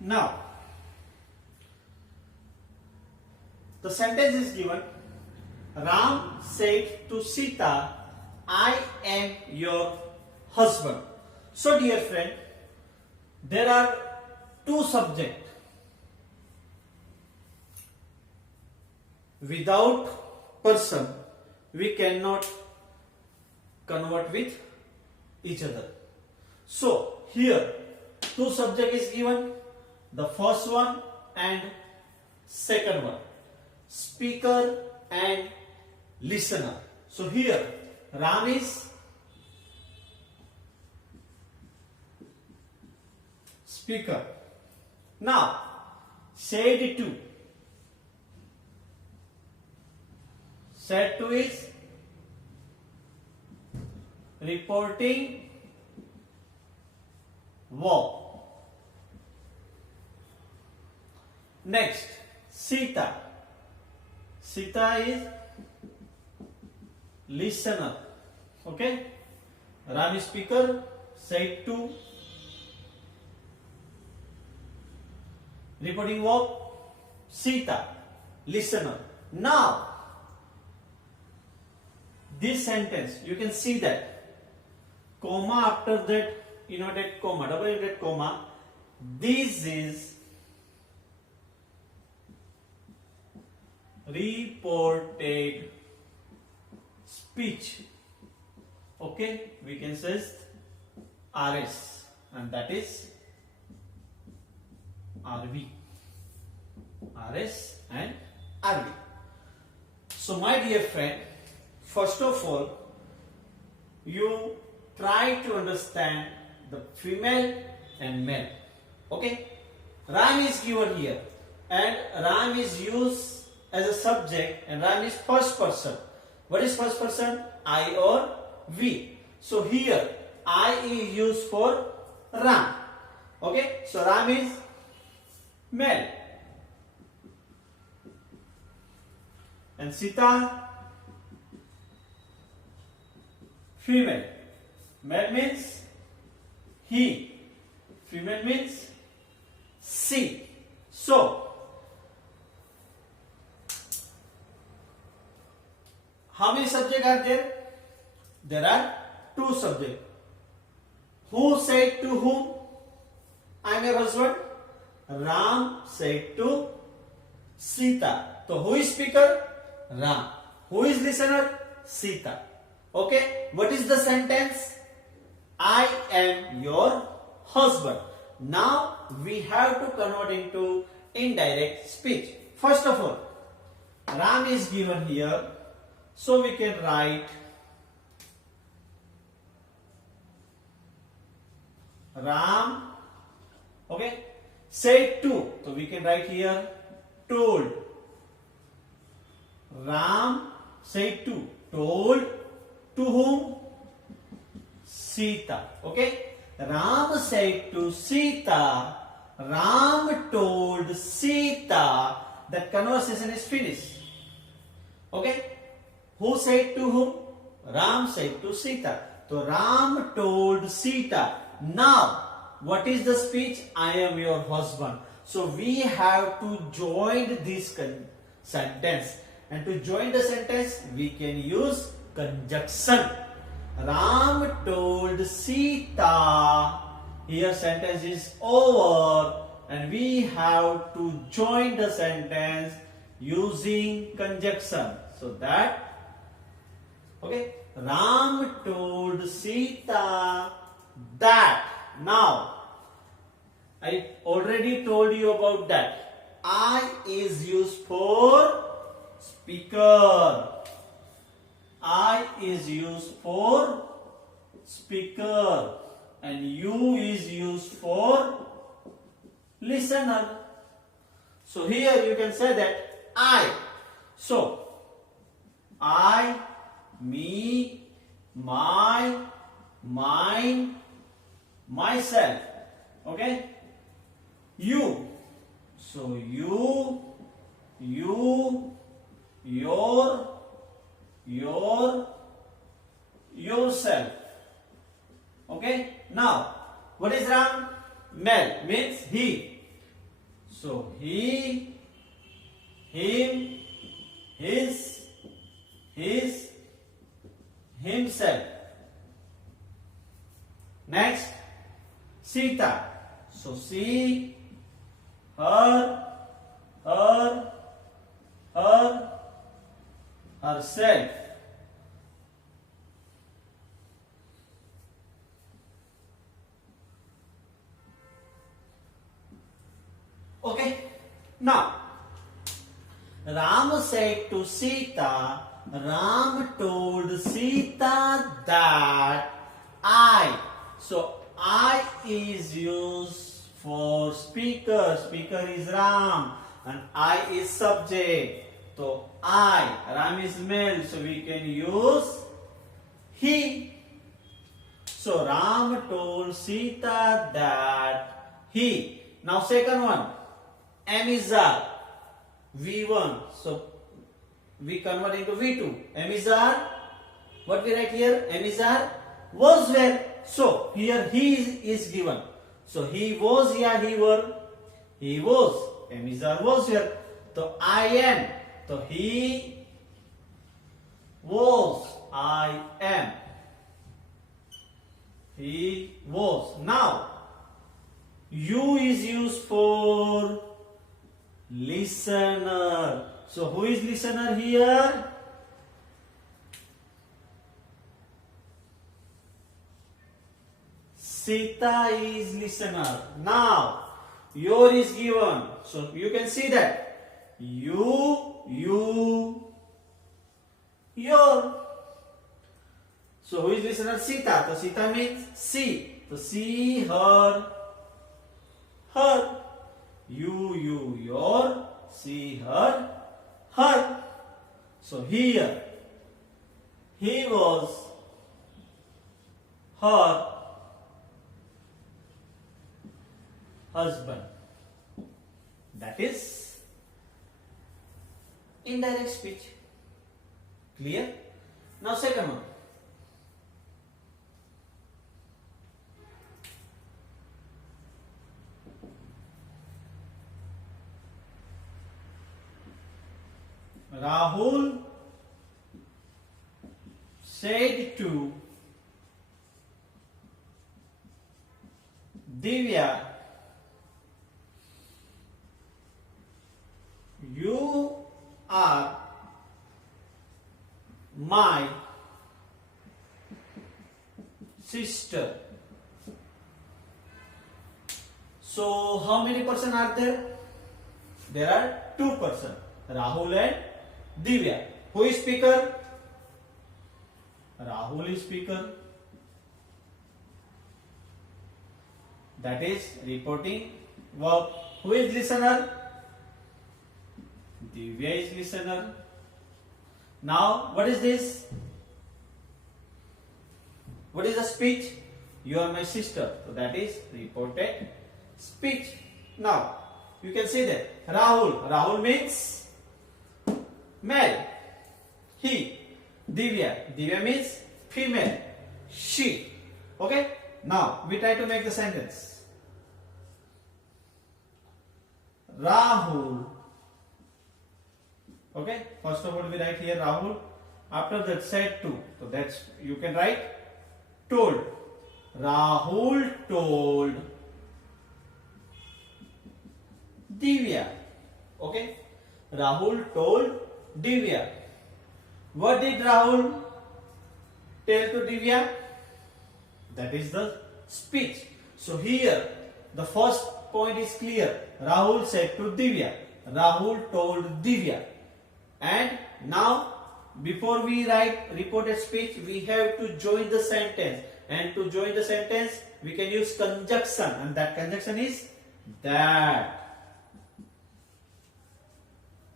Now, the sentence is given. Ram said to Sita, I am your husband. So, dear friend, there are two subjects. Without person, we cannot convert with each other. So, here two subject is given. The first one and second one. Speaker and listener. So, here Ram is speaker. Now, said to. Said to is reporting verb. Next, Sita. Sita is listener. Okay. Ram is speaker. Said to. Reporting verb. Sita, listener. Now, this sentence, you can see that comma after that, inverted comma, double inverted comma. This is reported speech. Okay, we can say RS, and that is RV. RS and RV. So, my dear friend, first of all, you try to understand the female and male. Okay, Ram is given here, and Ram is used as a subject, and Ram is first person. What is first person? I or we. So here I is used for Ram. Okay, so Ram is male, and Sita female. Male means he, female means she. So, how many subjects are there? There are two subjects. Who said to whom, I am your husband? Ram said to Sita. So, who is speaker? Ram. Who is listener? Sita. Okay, what is the sentence? I am your husband. Now we have to convert into indirect speech. First of all, Ram is given here, so we can write Ram. Okay, said to, so we can write here told. Ram said to, told. To whom? Sita. Okay. Ram said to Sita. Ram told Sita. The conversation is finished. Okay. Who said to whom? Ram said to Sita. So Ram told Sita. Now, what is the speech? I am your husband. So we have to join this sentence. And to join the sentence, we can use conjunction. Ram told Sita. Here sentence is over, and we have to join the sentence using conjunction. So that, okay, Ram told Sita that. Now, I already told you about that. I is used for speaker. I is used for speaker, and you is used for listener. So here you can say that I. So I, me, my, mine, myself. Okay. You. So you, your, yourself. Okay. Now, what is Ram? Male means he. So he, him, his, himself. Next, Sita. So she, her, herself. Okay. Now, Ram said to Sita, Ram told Sita that I. So I is used for speaker. Speaker is Ram and I is subject. So I, Ram is male, so we can use he. So Ram told Sita that he. Now second one, Amizar, V1. So we convert into V2. Amizar, what we write here? Amizar was where. So here he is given. So he was here, he were. He was. Amizar was here. So I am. So he was. I am. He was. Now, you is used for listener. So who is listener here? Sita is listener. Now, your is given. So you can see that. You, your. So who is listener? Sita. So Sita means see. So see, her. You, your. See, her. So here, he was her husband. That is indirect speech. Clear? Now second one. Rahul said to Divya, you are my sister. So how many persons are there? There are 2 persons, Rahul and Divya. Who is speaker? Rahul is speaker. That is reporting verb. Who is listener? Divya is listener. Now, what is this? What is the speech? You are my sister. So that is reported speech. Now, you can say that Rahul. Rahul means male. He. Divya. Divya means female. She. Okay? Now, we try to make the sentence. Rahul. Okay? First of all, we write here Rahul. After that, said to. So that's, you can write told. Rahul told Divya. Okay? Rahul told Divya. What did Rahul tell to Divya? That is the speech. So here, the first point is clear. Rahul said to Divya. Rahul told Divya. And now, before we write reported speech, we have to join the sentence. And to join the sentence, we can use conjunction. And that conjunction is that.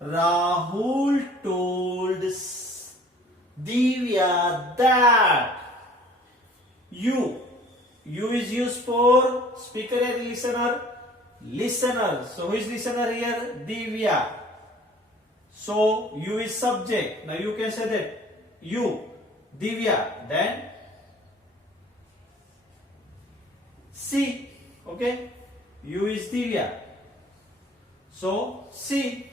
Rahul told Divya that. You is used for speaker and listener. Listener. So who is listener here? Divya. So you is subject. Now you can say that you, Divya, then she. Okay? You is Divya. So C.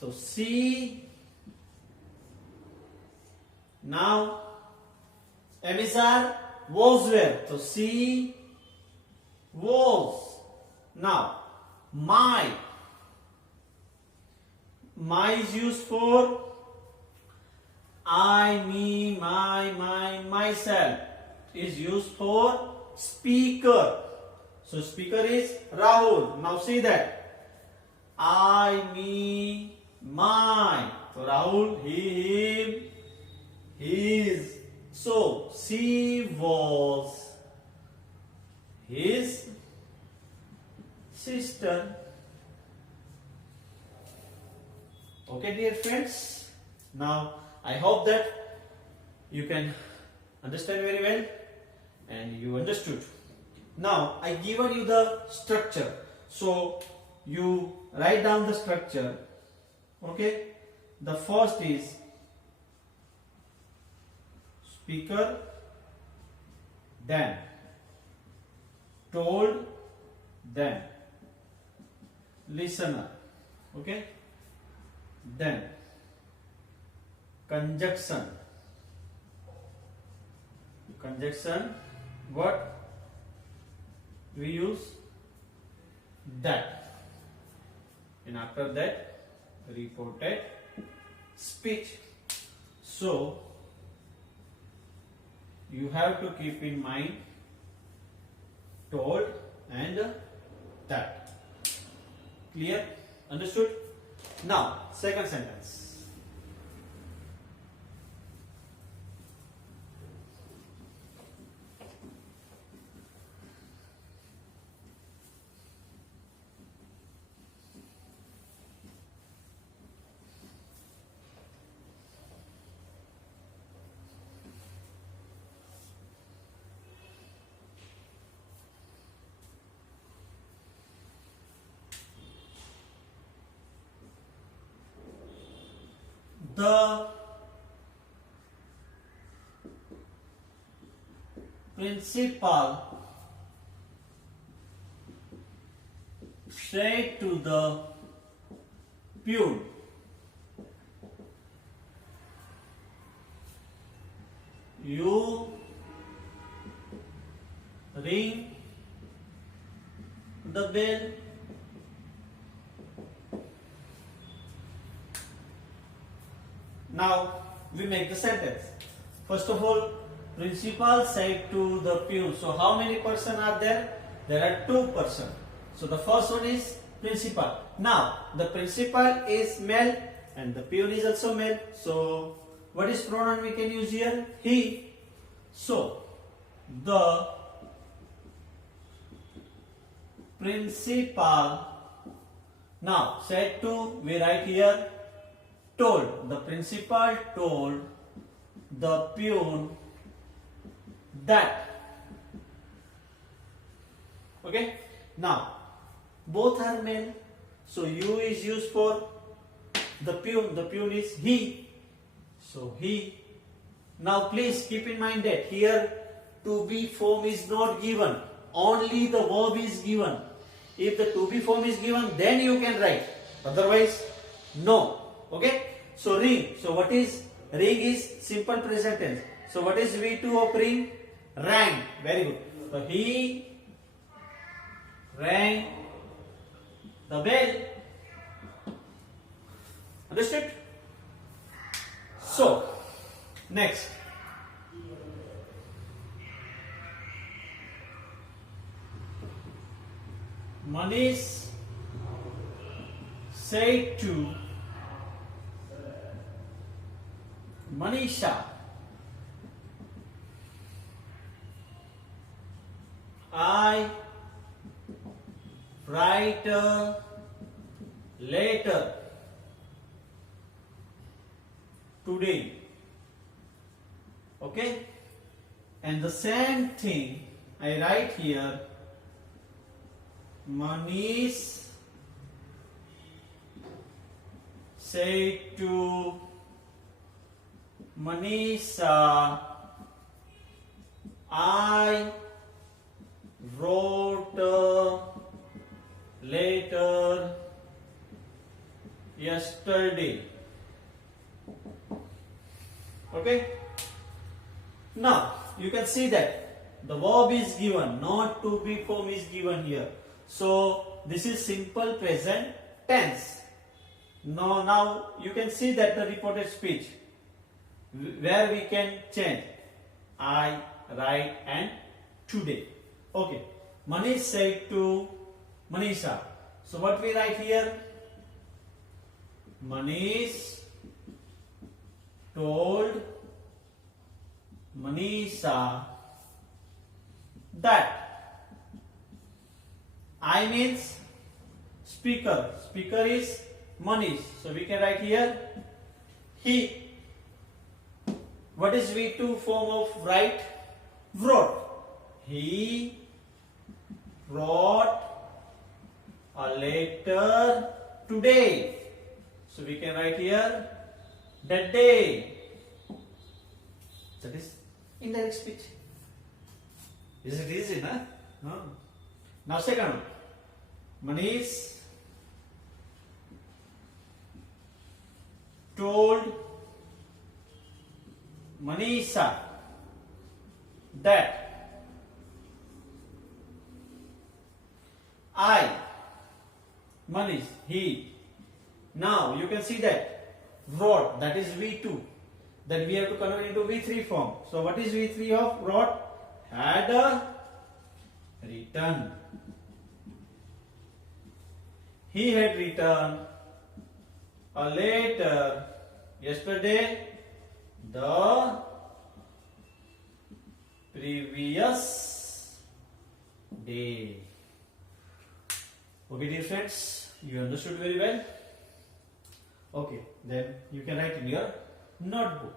So C. Now Amizar was where? So C was. Now my. My is used for I, me, my, myself. Is used for speaker. So speaker is Rahul. Now see that. I, me, my. So Rahul, he, him, his. So she was his sister. Okay, dear friends. Now I hope that you can understand very well and you understood. Now I given you the structure, so you write down the structure. Okay, the first is speaker, then told, then listener. Okay, then conjunction. Conjunction, what we use? That. And after that, reported speech. So you have to keep in mind told and that. Clear? Understood? Now second sentence. The principal said to the peon, you ring the bell. Now we make the sentence. First of all, principal said to the peon. So how many persons are there? There are 2 persons. So the first one is principal. Now the principal is male and the peon is also male. So what is pronoun we can use here? He. So the principal. Now said to, we write here told. The principal told the peon that. Okay. Now both are male, so you is used for the peon. The peon is he, so he. Now please keep in mind that here to be form is not given, only the verb is given. If the to be form is given, then you can write, otherwise no. Okay, so ring. So what is ring? Is simple present tense. So what is V2 of ring? Rang. Very good. So he rang the bell. Understood? So next, Manish said to Manisha, I write a letter today. Okay, and the same thing I write here. Manish said to Manisha, I wrote a later yesterday. Okay. Now you can see that the verb is given, not to be form is given here. So this is simple present tense. Now you can see that the reported speech where we can change I, write and today. Okay. Manish said to Manisha. So what we write here? Manish told Manisha that. I means speaker. Speaker is Manish. So we can write here he. What is V2 form of write? Wrote. He wrote a letter today. So we can write here that day. That is indirect speech. Is it easy, na? No. Now second one. Manish told Manisha that I, Manish, he. Now you can see that wrote, that is V2. Then we have to convert into V3 form. So what is V3 of wrote? Had written. He had written a letter yesterday, the previous day. Okay, dear friends, you understood very well. Okay, then you can write in your notebook.